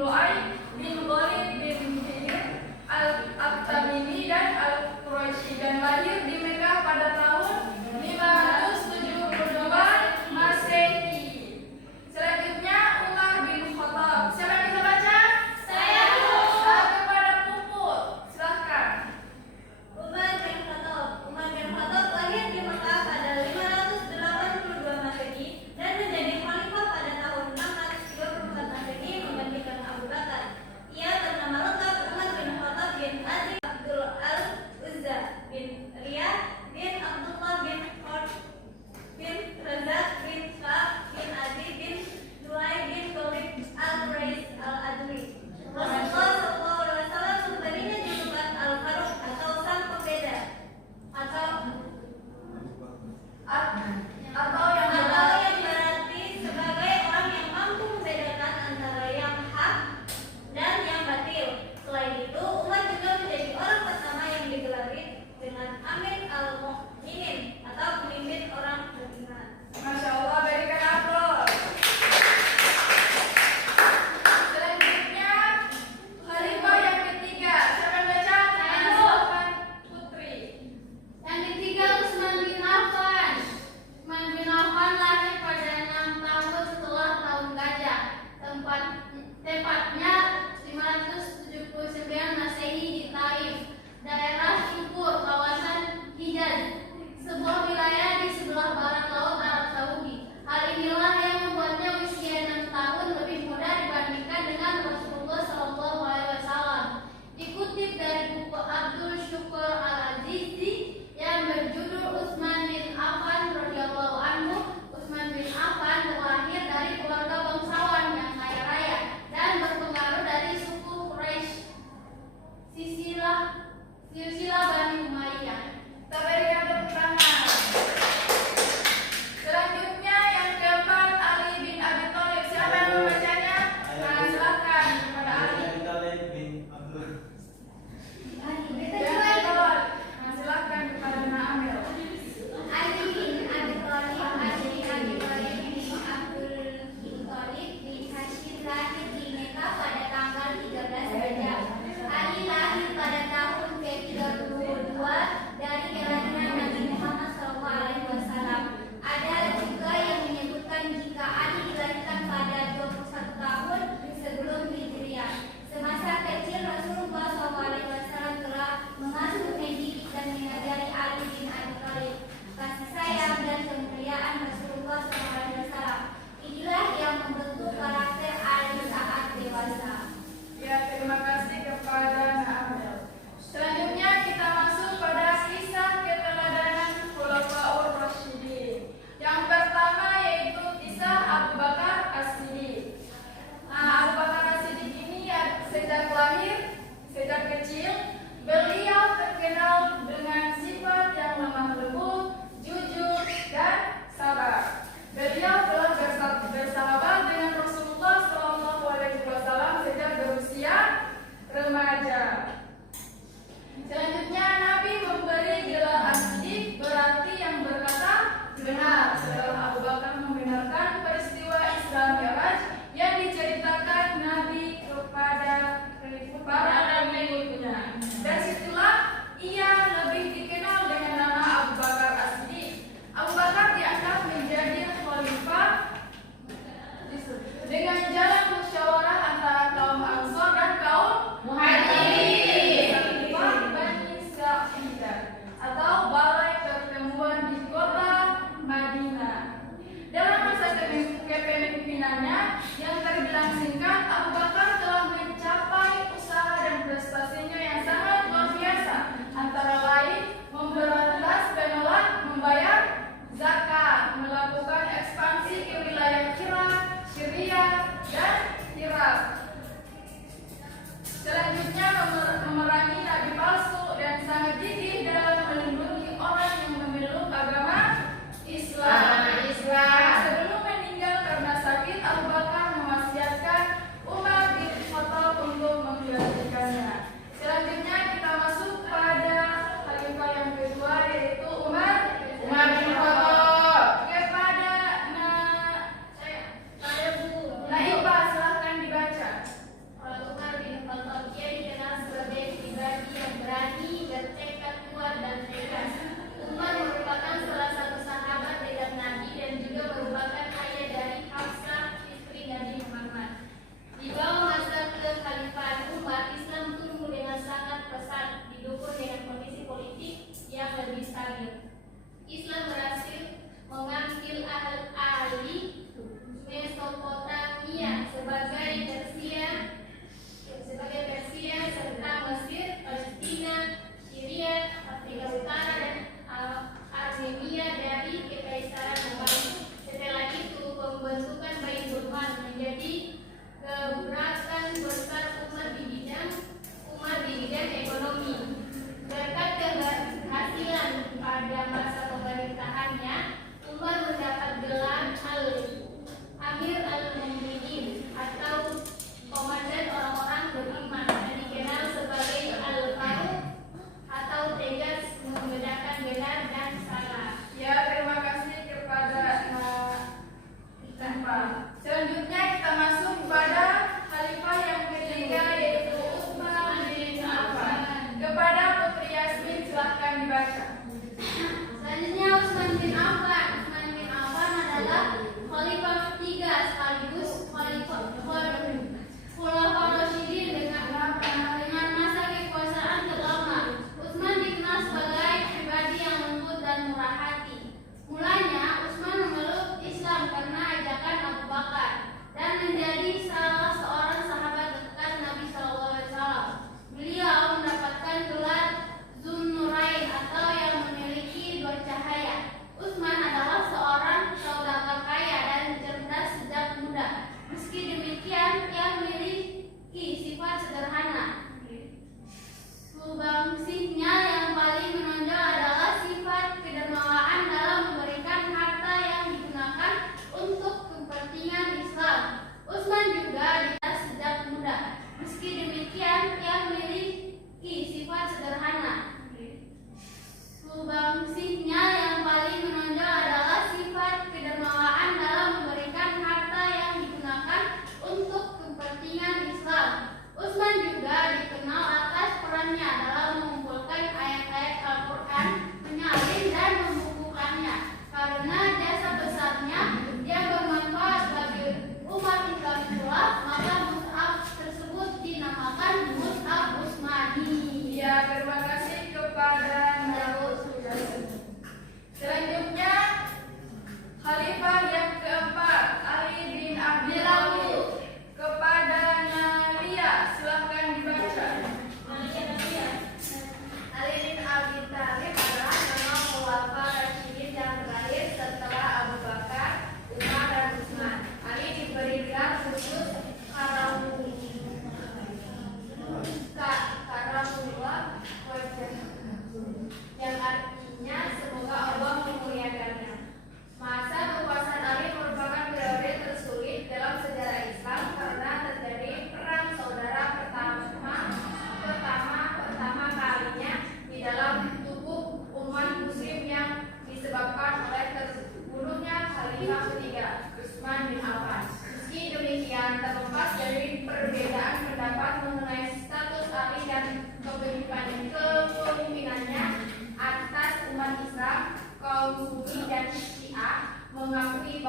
Lu'ay bin Ghalib bin Hijr Al-Tamimi dan Al-Quraisy dan lahir di Mekah pada tahun 572 Masehi. Selanjutnya Umar bin Khattab. Siapa yang bisa baca? Saya, Bu. Kepada Puput, silahkan. Umar bin Khattab lahir di Mekah pada 582 Masehi dan menjadi khalifah pada tahun 634 Masehi menggantikan Abu Bakar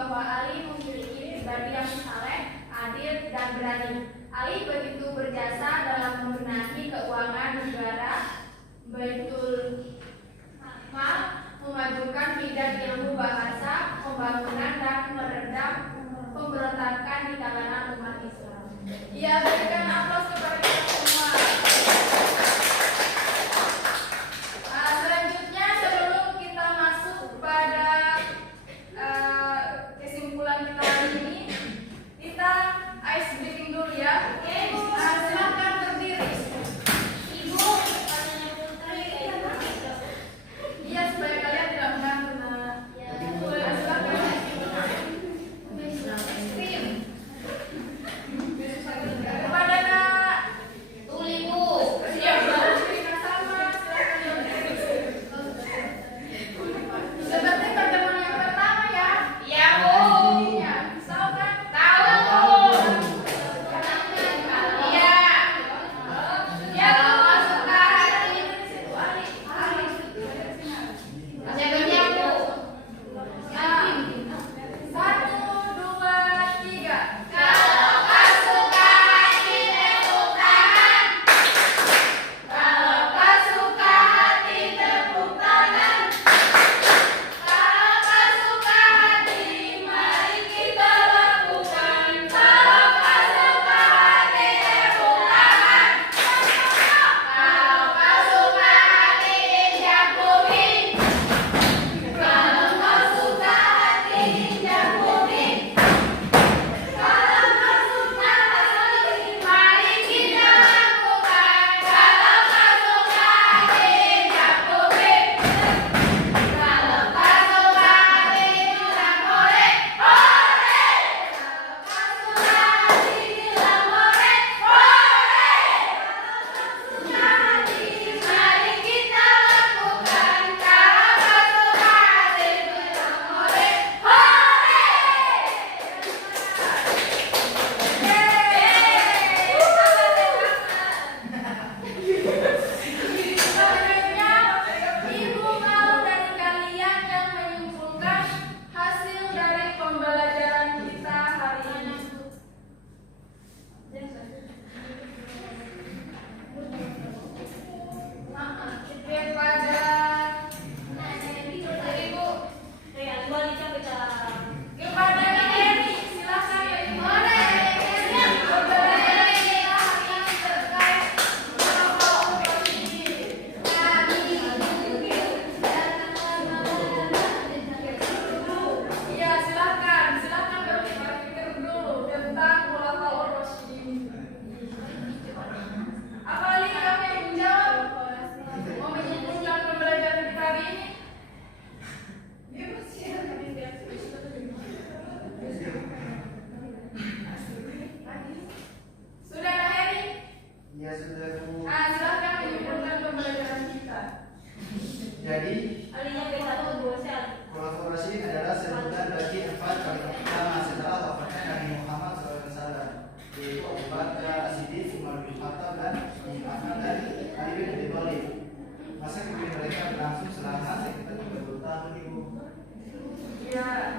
bahwa Ali memiliki pribadi yang saleh, adil, dan berani. Ali begitu berjasa dalam membenahi keuangan negara, Baitul Mal, memajukan bidang ilmu bahasa, pembangunan, dan meredam pemberontakan di kalangan umat Islam. Ya, berikan aplaus kepada kita semua. Selanjutnya, sebelum kita masuk pada kesimpulan kita hari ini, kita ice breaking dulu ya. Silakan berdiri. Ibu, iya supaya kalian tidak mengganggu. Kepada Kak Tuli, Bu. Siap, sama. Silakan berdiri. Seperti pertemuan yang pertama ya. Iya, Bu. Tahu kan? Tahu. Iya. Ya, masuk ke hati. Jaganya, Bu. Ya. 1, 2, 3. Kalau kau suka hati, tepuk tangan. Kalau kau suka hati, tepuk tangan. Kalau kau suka hati, mari kita lakukan. Kalau kau suka hati, tepuk tangan. Kalau kau suka hati, injak bumi. Kalau kau suka hati, injak bumi. Kalau kau suka hati, mari kita lakukan. Kalau kau suka hati, injak bumi. Kalau kau suka hati, bilang hore, hore. Kalau kau suka hati, bilang hore, hore. Kalau kau suka hati, mari kita lakukan. Kalau kau suka hati, bilang hore, Selanjutnya, Ibu mau dari kalian yang menyimpulkan hasil dari pembelajaran kita hari ini. Kepada Ibu, kepada Eri, silakan Ibu. Pembelajaran kita hari ini terkait Iya, silakan berpikir dulu tentang khulafaur rasyidin. Apalagi kami yang menjawab, mau menyimpulkan pembelajaran kita hari ini. Sudah ada Heri? Ya sudah, Bu. Silakan menyimpulkan pembelajaran kita. Jadi, kolaborasi adalah sebutan bagi 4 kalimat utama setelah wafatnya Nabi Muhammad SAW, yaitu Abu Bakar As-Siddiq, Umar bin Khattab, dan Utsman dan Ali bin Abi Thalib. Masa kepemimpinan mereka berlangsung selama sekitar 30 tahun, Ibu. Ya,